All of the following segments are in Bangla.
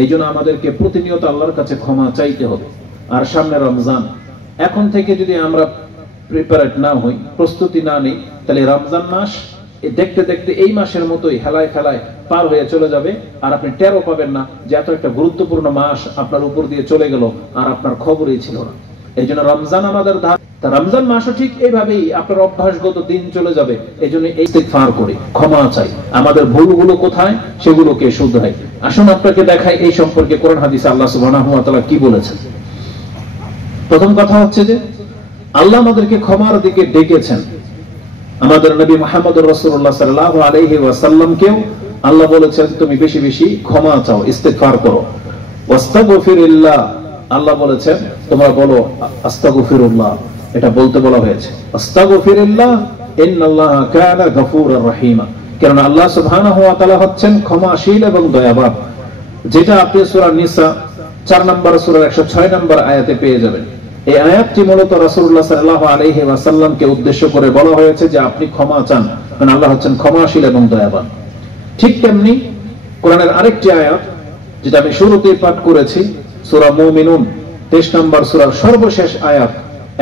এই জন্য আমাদেরকে প্রতিনিয়ত আল্লাহর কাছে ক্ষমা চাইতে হবে। আর সামনে রমজান, এখন থেকে যদি আমরা প্রিপারেট না হই, প্রস্তুতি না নিই, তাহলে রমজান মাস দেখতে দেখতে এই মাসের মতোই হেলায় খেলায় পার হয়ে চলে যাবে, আর আপনি টেরও পাবেন না যে এত একটা গুরুত্বপূর্ণ মাস আপনার উপর দিয়ে চলে গেল আর আপনার খবরই ছিল না। এই জন্য রমজান আমাদের রমজান মাসও ঠিক এইভাবেই আপনার অভ্যাসগত দিন চলে যাবে। এই জন্য এই ইস্তিগফার করি, ক্ষমা চাই, আমাদের ভুলগুলো কোথায় সেগুলোকে শুধরাই। আসুন আপনাকে দেখাই এই সম্পর্কে কোরআন হাদিসে আল্লাহ সুবহানাহু ওয়া তাআলা কি বলেছেন। প্রথম কথা হচ্ছে যে আল্লাহ আমাদেরকে ক্ষমার দিকে ডেকেছেন। আমাদের নবী মুহাম্মদুর রাসূলুল্লাহ সাল্লাল্লাহু আলাইহি ওয়াসাল্লামকেও আল্লাহ বলেছেন তুমি বেশি বেশি ক্ষমা চাও, ইস্তিগফার করো। ওয়াস্তাগফিরুল্লাহ, আল্লাহ বলেছেন তোমরা বলো আস্তাগফিরুল্লাহ, এটা বলতে বলা হয়েছে। আস্তাগফিরুল্লাহ ইন্নাল্লাহা কানা গফুরার রহিমা, কারণ আল্লাহ সুবহানাহু ওয়া তাআলা হচ্ছেন ক্ষমাশীল এবং দয়াবান। যেটা আপনি সূরা নিসা 4 নম্বর সূরার 106 নম্বর আয়াতে পেয়ে যাবেন। এই আয়াতটি মূলত রাসূলুল্লাহ সাল্লাল্লাহু আলাইহি ওয়াসাল্লামকে উদ্দেশ্য করে বলা হয়েছে যে আপনি ক্ষমা চান, কারণ আল্লাহ হচ্ছেন ক্ষমাশীল এবং দয়াবান। ঠিক তেমনি কোরআনের আরেকটি আয়াত যেটা আমি শুরুতেই পাঠ করেছি, সূরা মুমিনুন 23 নম্বর সূরার সর্বশেষ আয়াত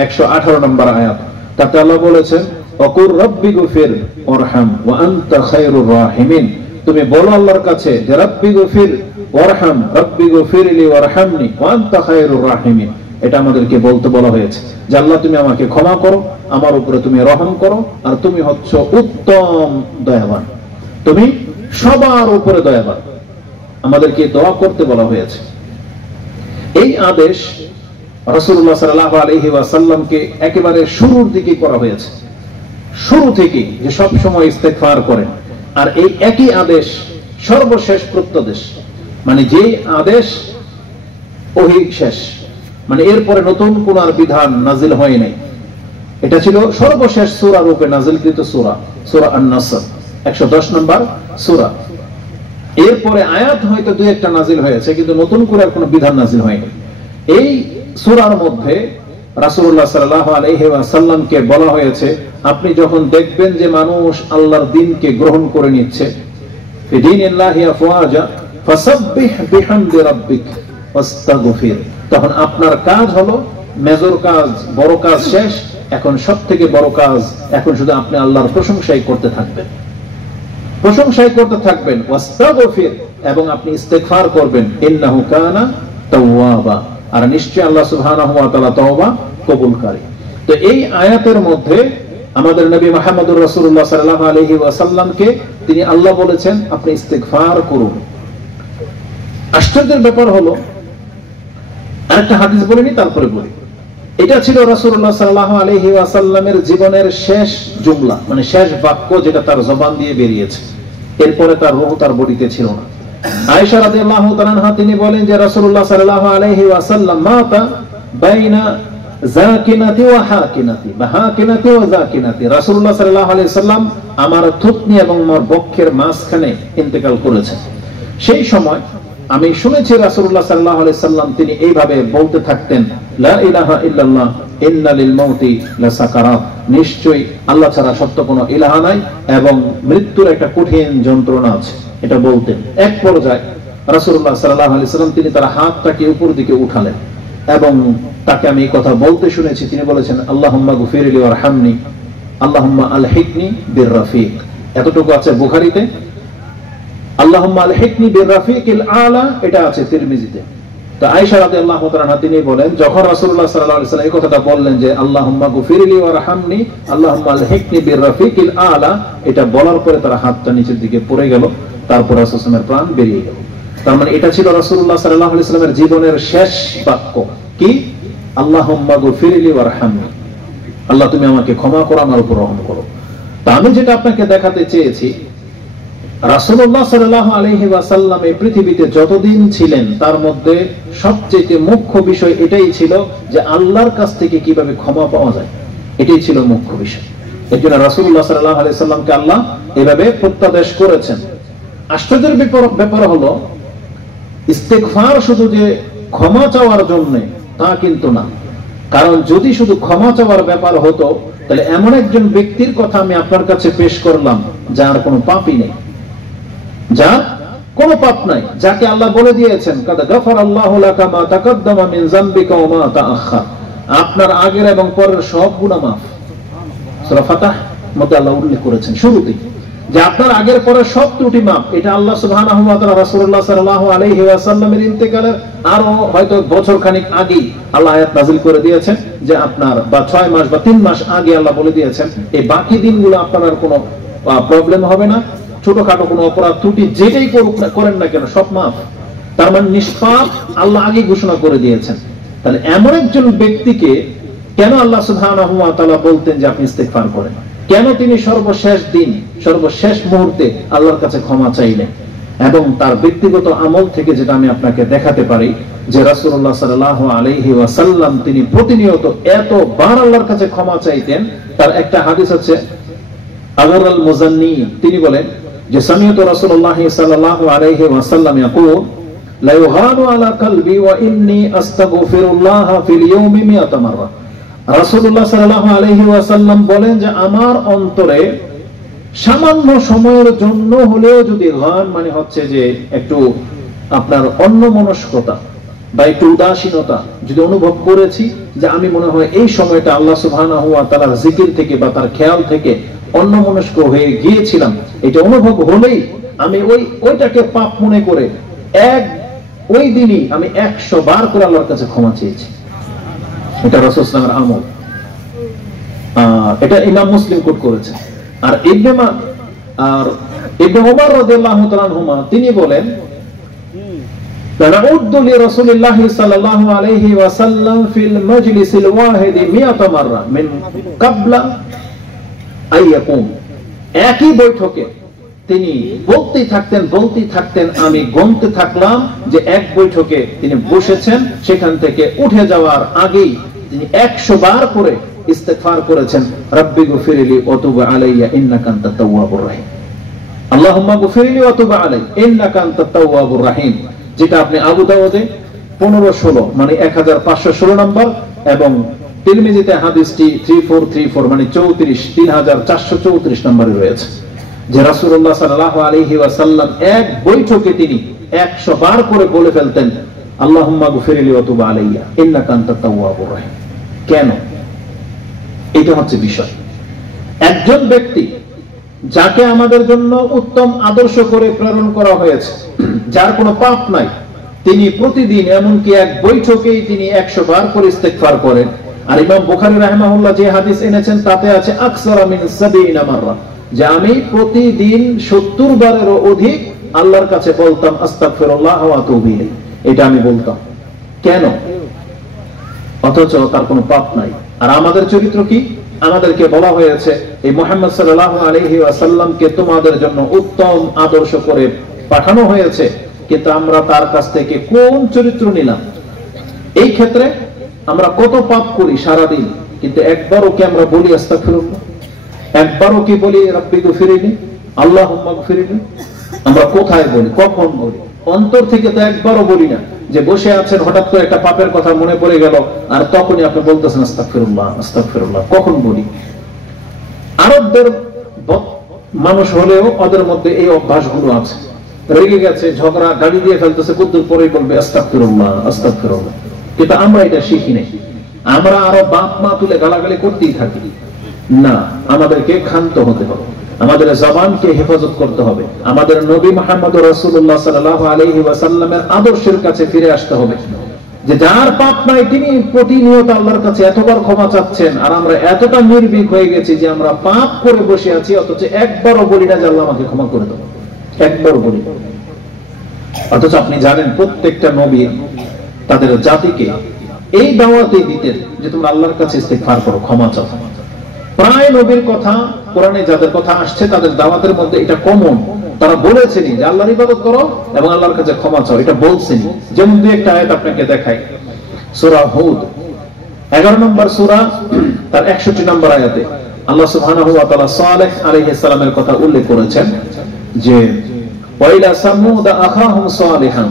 118 নম্বর আয়াত, তাতে আল্লাহ বলেছেন ওয়াকুর রাব্বিগফির ওয়ারহাম ওয়া আনতা খায়রুর রাহিমিন, তুমি বলো আল্লাহর কাছে যে রাব্বিগফির ওয়ারহাম, রাব্বিগফিরলি ওয়ারহামনি ওয়া আনতা খায়রুর রাহিমিন। এটা আমাদেরকে বলতে বলা হয়েছে যে আল্লাহ তুমি আমাকে ক্ষমা করো, আমার উপরে তুমি রহম করো, আর তুমি হচ্ছ উত্তম দয়াবান, তুমি সবার উপরে দয়াবান। আমাদেরকে দোয়া করতে বলা হয়েছে। এই আদেশ রাসূলুল্লাহ সাল্লাল্লাহু আলাইহি ওয়াসাল্লামকে একেবারে শুরুর দিকে করা হয়েছে, শুরু থেকে যে সব সময় ইস্তেগফার করেন। আর এই একই আদেশ সর্বশেষ প্রত্যাদেশ, মানে যে আদেশ ওহী শেষ, মানে এরপরে নতুন কোন আর বিধান নাজিল হয় নাই। এটা ছিল সর্বশেষ সূরা রূপে নাজিলকৃত সূরা, সূরা আন-নাসর 110 নম্বর সূরা। এরপরে আয়াত হয়তো দুই একটা নাজিল হয়েছে, কিন্তু নতুন করে আর কোনো বিধান নাজিল হয়নি। এই সূরার মধ্যে রাসূলুল্লাহ সাল্লাল্লাহু আলাইহি ওয়াসাল্লামকে বলা হয়েছে আপনি যখন দেখবেন যে মানুষ আল্লাহর দ্বীনকে গ্রহণ করে নিচ্ছে, ফি দীনিল্লাহি আফওয়াজা ফাসাব্বিহ বিহামদি রাব্বিক ওয়াস্তাগফির, তখন আপনার কাজ হলো মেজর কাজ, বড় কাজ শেষ, এখন সবথেকে বড় কাজ, এখন শুধু আপনি আল্লাহর প্রশংসাই করতে থাকবেন, প্রশংসাই করতে থাকবেন। ওয়াস্তাগফির, এবং আপনি ইস্তেগফার করবেন। ইন্নাহু কানা তাওয়াবা, আর নিশ্চয় আল্লাহ সুবহানাহু ওয়া তাআলা তওবা কবুলকারী। তো এই আয়াতের মধ্যে আমাদের নবী মুহাম্মদুর রাসূলুল্লাহ সাল্লাল্লাহু আলাইহি ওয়াসাল্লামকে তিনি আল্লাহ বলেছেন আপনি ইস্তেগফার করুন। আশ্চর্যের ব্যাপার হলো, আরেকটা হাদিস বলে নি তারপরে বলি। এটা ছিল রাসূলুল্লাহ সাল্লাল্লাহু আলাইহি ওয়াসাল্লামের জীবনের শেষ জুমলা, মানে শেষ বাক্য যেটা তার জবান দিয়ে বেরিয়েছে। এরপরে তার রূহ তার বডিতে ছিল না। আয়েশা রাদিয়াল্লাহু তাআলা আনহা তিনি বলেন যে রাসূলুল্লাহ সাল্লাল্লাহু আলাইহি ওয়াসাল্লাম মাতা বাইনা যাকিনাতি ওয়া হাকিনাতি, বা হাকিনাতি ওয়া যাকিনাতি, রাসূলুল্লাহ সাল্লাল্লাহু আলাইহি ওয়াসাল্লাম আমার থুতনি এবং আমার বক্ষের মাঝখানে ইন্তেকাল করেছেন। সেই সময় আমি শুনেছি রাসূলুল্লাহ সাল্লাল্লাহু আলাইহি ওয়াসাল্লাম তিনি এইভাবে বলতে থাকতেন লা ইলাহা ইল্লাল্লাহ ইন্না লিল মাউতি লাসাকারাত, নিশ্চয়ই আল্লাহ ছাড়া সত্য কোনো ইলাহ নাই এবং মৃত্যুর একটা কঠিন যন্ত্রণা আছে, এটা বলতেন। এক পর্যায়ে রাসূলুল্লাহ সাল্লাল্লাহু আলাইহি ওয়াসাল্লাম তিনি তার হাতটাকে উপর দিকে উঠালেন এবং তাকে আমি এই কথা বলতে শুনেছি। তিনি বলেছেন আল্লাহুম্মা গফিরলি ওয়ারহামনি আল্লাহুম্মা আলহিকনি বির রাফিক, এতটুকু আছে বুখারীতে। আল্লাহুম্মা আলহিকনি বির রাফিকিল আলা, এটা আছে তিরমিজিতে। তো আয়েশা রাদিয়াল্লাহু তাআলা তিনি বলেন যখন রাসূলুল্লাহ সাল্লাল্লাহু আলাইহি ওয়াসাল্লাম এই কথাটা বললেন যে আল্লাহুম্মা গফিরলি ওয়ারহামনি আল্লাহুম্মা আলহিকনি বির রাফিকিল আলা, এটা বলার পরে তার হাতটা নিচের দিকে পড়ে গেল, তারপর রাসূলের প্রাণ বেরিয়ে গেল। তার মানে এটা ছিল রাসূলুল্লাহ সাল্লাল্লাহু আলাইহি ওয়াসাল্লামের জীবনের শেষ বাক্য, কি আল্লাহুম্মা গফিরলি ওয়ারহামনি, আল্লাহ তুমি আমাকে ক্ষমা করো, আমার উপর রহম করো। তা আমি যেটা আপনাকে দেখাতে চেয়েছি, রাসূলুল্লাহ সাল্লাল্লাহু আলাইহি ওয়াসাল্লাম এই পৃথিবীতে যতদিন ছিলেন তার মধ্যে সবচেয়ে মুখ্য বিষয় এটাই ছিল যে আল্লাহর কাছ থেকে কিভাবে ক্ষমা পাওয়া যায়, এটাই ছিল মুখ্য বিষয়। এই জন্য রাসূলুল্লাহ সাল্লাল্লাহু আলাইহি ওয়াসাল্লামকে আল্লাহ এভাবে প্রত্যাদেশ করেছেন। আশ্চর্যের ব্যাপার হলো ইস্তেগফার শুধু যে ক্ষমা চাওয়ার জন্য তা কিন্তু না, কারণ যদি শুধু ক্ষমা চাওয়ার ব্যাপার হতো তাহলে এমন একজন ব্যক্তির কথা আমি আপনার কাছে পেশ করলাম যার কোনো পাপই নেই, যার কোনো পাপ নাই, যাকে আল্লাহ বলে দিয়েছেন কাদ গাফারাল্লাহু লাকা মা তাকাদ্দামা মিন যামবিকা ওয়া মা তাআখার, আপনার আগের এবং পরের সব গুনাহ মাফ। সূরা ফাতহ মধ্যে আল্লাহ উল্লেখ করেছেন শুরুতেই যে আপনার আগের পরের সব ত্রুটি মাফ। এটা আল্লাহ সুবহানাহু ওয়া তাআলা রাসূলুল্লাহ সাল্লাল্লাহু আলাইহি ওয়াসাল্লামের ইন্তেকালের আরো হয়তো বছর খানিক আগেই আল্লাহ আয়াত নাযিল করে দিয়েছেন যে আপনার বা 6 মাস বা 3 মাস আগে আল্লাহ বলে দিয়েছেন এই বাকি দিনগুলো আপনার আর কোনো প্রবলেম হবে না, ছোটখাটো কোনো অপরাধ ত্রুটি যেটাই করেন না কেন সব মাফ। তার মানে নিষ্পাপ আল্লাহ আগে ঘোষণা করে দিয়েছেন। তাহলে এমন একজন ব্যক্তিকে কেন আল্লাহ সুবহানাহু ওয়া তাআলা বলতেন যে আপনি ইস্তেগফার করেন? কেন তিনি সর্বশেষ দিন সর্বশেষ মুহূর্তে আল্লাহর কাছে ক্ষমা চাইলেন? এবং তার ব্যক্তিগত আমল থেকে যেটা আমি আপনাকে দেখাতে পারি যে রাসূলুল্লাহ সাল্লাল্লাহু আলাইহি ওয়াসাল্লাম তিনি প্রতিনিয়ত এতবার আল্লাহর কাছে ক্ষমা চাইতেন। তার একটা হাদিস আছে আবুর আল মুজান্নি, তিনি বলেন যে সামিয়তু রাসূলুল্লাহ সাল্লাল্লাহু আলাইহি ওয়াসাল্লাম ইয়াকুল লা ইউহানু আলা কলবি ওয়া ইন্নী আস্তাগফিরুল্লাহ ফিল ইয়াউমি 100 মাররা। রাসূলুল্লাহ সাল্লাল্লাহু আলাইহি ওয়াসাল্লাম বলেন যে আমার অন্তরে সামান্য সময়ের জন্য হলেও যদি গান মানে হচ্ছে যে একটু আপনার অন্যমনস্কতা বা একটু উদাসীনতা যদি অনুভব করেছি যে আমি মনে হয় এই সময়টা আল্লাহ সুবহানাহু ওয়া তাআলার জিকির থেকে বা তার খেয়াল থেকে অন্যমনস্ক হয়ে গিয়েছিলাম, এটা অনুভব হলেই আমি ওইটাকে পাপ মনে করে ওই দিনই আমি 100 বার করে আল্লাহর কাছে ক্ষমা চেয়েছি। এটা রাসূল সাল্লাল্লাহু আলাইহি ওয়াসাল্লামের আমল। এটা ইমাম মুসলিম কোট করেছে। আর ইবনে ওমর রাদিয়াল্লাহু তাআলা আনহুমা তিনি বলেন তানাউদ্দু লিরাসূলিল্লাহ সাল্লাল্লাহু আলাইহি ওয়াসাল্লাম ফিল মাজলিসিল ওয়াহিদ 100 মাররা মিন ক্বাবলা আইয়াকুম। একই বৈঠকে তিনি বলতেই থাকতেন, আমি গুনতে থাকলাম যে এক বৈঠকে তিনি বসেছেন, সেখান থেকে উঠে যাওয়ার আগেই তিনি 100 বার করে ইস্তেগফার করেছেন, রাব্বি গফিরলি ওয়া তুব আলাইয়া ইন্নাকা আনতাত তাওয়াবুর রাহিম। আল্লাহুম্মা গফিরলি ওয়া তুব আলাইয়া ইন্নাকা আনতাত তাওয়াবুর রাহিম, যেটা আপনি আবু দাউদে 1516 মানে 1516 নম্বর এবং তিরমিজিতে হাদিসটি 3434 মানে 3434 নম্বরে রয়েছে যে রাসূলুল্লাহ সাল্লাল্লাহু আলাইহি ওয়াসাল্লাম এক বৈঠকে তিনি 100 বার করে বলে ফেলতেন আল্লাহুম্মা গফিরলি ওয়া তুব আলাইয়া ইন্নাকা আনতাত তাওয়াবুর রাহিম। কেন? এটা হচ্ছে বিষয়। একজন ব্যক্তি যাকে আমাদের জন্য উত্তম আদর্শ করে প্রেরণ করা হয়েছে, যার কোনো পাপ নাই, তিনি প্রতিদিন এমনকি এক বৈঠকেই তিনি 100 বার করে ইস্তেগফার করেন। আর ইমাম বুখারী রাহিমাহুল্লাহ যে হাদিস এনেছেন তাতে আছে আকসারা মিন 70 মাররা, যে আমি প্রতিদিন 70 বারেরও অধিক আল্লাহর কাছে বলতাম আস্তাগফিরুল্লাহ ওয়া আতুবু ইলাইহি। এটা আমি বলতাম কেন? অথচ তার কোনো পাপ নাই। আর আমাদের চরিত্র কি? আমাদেরকে বলা হয়েছে এই মুহাম্মদ সাল্লাল্লাহু আলাইহি ওয়াসাল্লামকে তোমাদের জন্য উত্তম আদর্শ করে পাঠানো হয়েছে, কিন্তু আমরা তার কাছ থেকে কোন চরিত্র নিলাম? এই ক্ষেত্রে আমরা কত পাপ করি সারা দিন, কিন্তু একবারও কি আমরা বলি আস্তাগফিরুল্লাহ? একবারও কি বলি রাব্বি গফিরলি, আল্লাহুম্মা গফিরলি? আমরা কোথায় বলি, কখন বলি? অন্তর থেকে তো একবারও বলি না। যে বসে আছেন, হঠাৎ করে একটা পাপের কথা মনে পড়ে গেল আর তখনই আপনি বলতেছেন আস্তাগফিরুল্লাহ আস্তাগফিরুল্লাহ। কখন বলি? আরবদের মানুষ হলেও ওদের মধ্যে এই অভ্যাসগুলো আছে। রেগে গেছে, ঝগড়া, গাড়ি দিয়ে ফেলতেছে, কতদূর পরেই বলবে আস্তাগফিরুল্লাহ আস্তাগফিরুল্লাহ। কিন্তু আমরা এটা শিখি নাই। আমরা আরো বাপ মা তুলে গালাগালি করতেই থাকি। না, আমাদেরকে ক্ষান্ত হতে হবে, আমাদের জবানকে হেফাজত করতে হবে, আমাদের নবী মুহাম্মদ রাসূলুল্লাহ সাল্লাল্লাহু আলাইহি ওয়াসাল্লামের আদর্শের কাছে ফিরে আসতে হবে যে যার পাপ নাই তিনি প্রতিনিয়ত আল্লাহর কাছে এতবার ক্ষমা চাচ্ছেন। আর আমরা এতটা নির্ভীক হয়ে গেছি যে আমরা পাপ করে বসে আছি, অথচ একবারও বলি না যে আল্লাহ আমাকে ক্ষমা করে দেন, একবারও বলি না। অথচ আপনি জানেন প্রত্যেকটা নবী তাদের জাতিকে এই দাওয়াতই দিতেন যে তোমরা আল্লাহর কাছে ইস্তিগফার করো, ক্ষমা চাও। প্রায় নবীর কথা কোরআনে যাদের কথা আসছে তাদের দাওয়াতের মধ্যে এটা কমন। তারা বলেছেন যে আল্লাহর ইবাদত করো এবং আল্লাহর কাছে ক্ষমা চাও, এটা বলছেন। যেমন দুই একটা আয়াত আপনাকে দেখাই। সূরা হুদ 11 নম্বর সূরা তার 61 নম্বর আয়াতে আল্লাহ সুবহানাহু ওয়া তাআলা সালেহ আলাইহিস সালামের কথা উল্লেখ করেছেন যে ওয়াইলা সামুদ আখাহুম সালিহান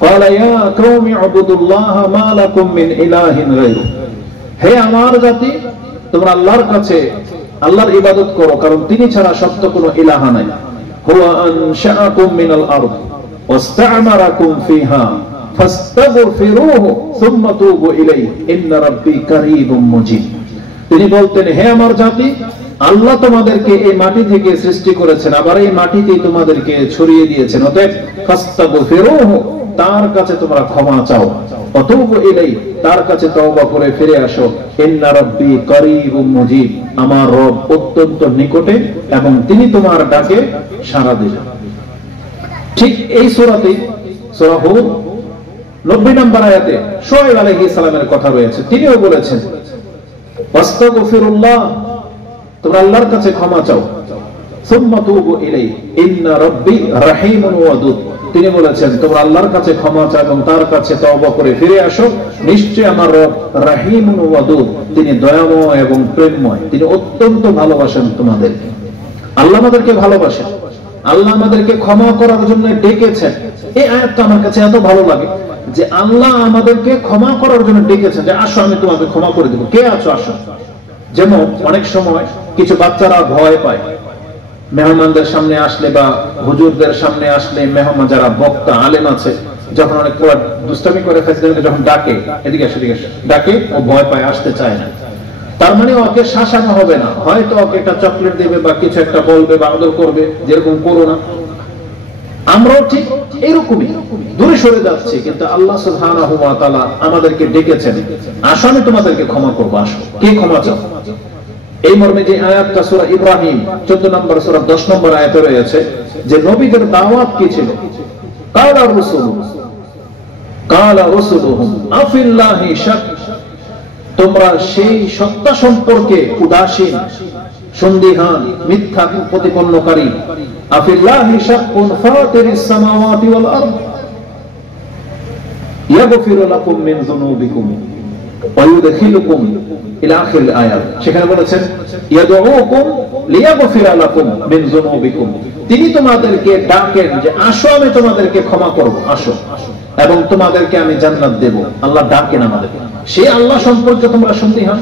ক্বালা ইয়া কওমি উবুদুল্লাহ মা লাকুম মিন ইলাহিন গায়রু। হে আমার জাতি, তোমরা আল্লাহর কাছে আল্লাহর ইবাদত করো, কারণ তিনি ছাড়া সত্য কোনো ইলাহ নাই। হুয়া আনশাআকুম মিনাল আরদ, ওয়াস্তা'মারাকুম ফিহা ফাস্তাগফিরুহু সুম্মা তুবু ইলাইহি ইন্না রাব্বি কারীবুম মুজিব। তিনি বলতেন, হে আমার জাতি, আল্লাহ তোমাদেরকে এই মাটি থেকে সৃষ্টি করেছেন, আবার এই মাটিতেই তোমাদেরকে ছড়িয়ে দিয়েছেন, অতএব ফাস্তাগফিরুহু, তার কাছে তোমরা ক্ষমা চাও, অতুবু ইলাইহি, তার কাছে তওবা করে ফিরে আসো, ইন্না রাব্বি কারীবুম মুজিব, আমার রব অত্যন্ত নিকটে এবং তিনি তোমার ডাকে সাড়া দিবেন। ঠিক এই সূরাতে, সূরা হুদ 90 নম্বর আয়াতে শুআয়ব আলাইহিস সালামের কথা রয়েছে। তিনিও বলেছেন, ওয়াস্তাগফিরুল্লাহ, তোমরা আল্লাহর কাছে ক্ষমা চাও, সুম্মা তুবু ইলাইহি ইন্না রাব্বি রাহিমুন ওয়াদুদ। তিনি বলেছেন, তোমরা আল্লাহর কাছে ক্ষমা চাও এবং তার কাছে তওবা করে ফিরে আসো, নিশ্চয়ই আমার রব রাহিমুন ওয়াদুদ, তিনি দয়াময় এবং প্রেমময়, তিনি অত্যন্ত ভালোবাসেন তোমাদেরকে। আল্লাহ আমাদেরকে ভালোবাসেন, আল্লাহ আমাদেরকে ক্ষমা করার জন্য ডেকেছেন। এই আয়াতটা আমার কাছে এত ভালো লাগে যে আল্লাহ আমাদেরকে ক্ষমা করার জন্য ডেকেছেন, যে আসো আমি তোমাকে ক্ষমা করে দেব, কে আছো আসো। যেমন অনেক সময় কিছু বাচ্চারা ভয় পায় মেহমানদের সামনে আসলে বা হুজুরদের সামনে আসলে, মেহমান যারা বক্তা আলেম আছে, যখন অনেক দুষ্টামি করে ফেসদেরকে যখন ডাকে, এদিকে আসে এদিকে আসে ডাকে, ও ভয় পায়, আসতে চায় না। তার মানে ওকে শাসানো হবে না, হয়তো ওকে একটা চকলেট দেবে বা কিছু একটা বলবে বা আদর করবে, যেরকম করো না। আমরাও ঠিক এরকমই দূরে সরে যাচ্ছি, কিন্তু আল্লাহ সুবহানাহু ওয়া তাআলা আমাদেরকে ডেকেছেন, আসো আমি তোমাদেরকে ক্ষমা করবো, আসো, কে ক্ষমা চাও। এই মর্মে যে আয়াতটা সূরা ইব্রাহিম 14 নম্বর সূরা 10 নম্বর আয়াতে রয়েছে, যে নবীদের দাওয়াত কি ছিল, কালা রাসূলুহুম আফিল্লাহি শাক, তোমরা সেই সত্তা সম্পর্কে উদাসীন, সন্দিহান, মিথ্যা প্রতিপন্নকারী। আফিল্লাহি শাকুন ফাতিরিস সামাওয়াতি ওয়াল আরদ ইয়াগফিরু লাকুম মিন যুনুবিকুম ওয়া ইউদখিলুকুম ইলা আখিরিল আয়াত। সেখানে বলেছেন ইয়াদউকুম লিয়াগফিরা লাকুম মিন যুনুবিকুম, তিনি তোমাদেরকে ডাকেন যে আসো আমি তোমাদেরকে ক্ষমা করব, আসো এবং তোমাদেরকে আমি জান্নাত দেব। আল্লাহ ডাকেন আমাদেরকে, সেই আল্লাহ সম্পর্কে তোমরা সন্দিহান।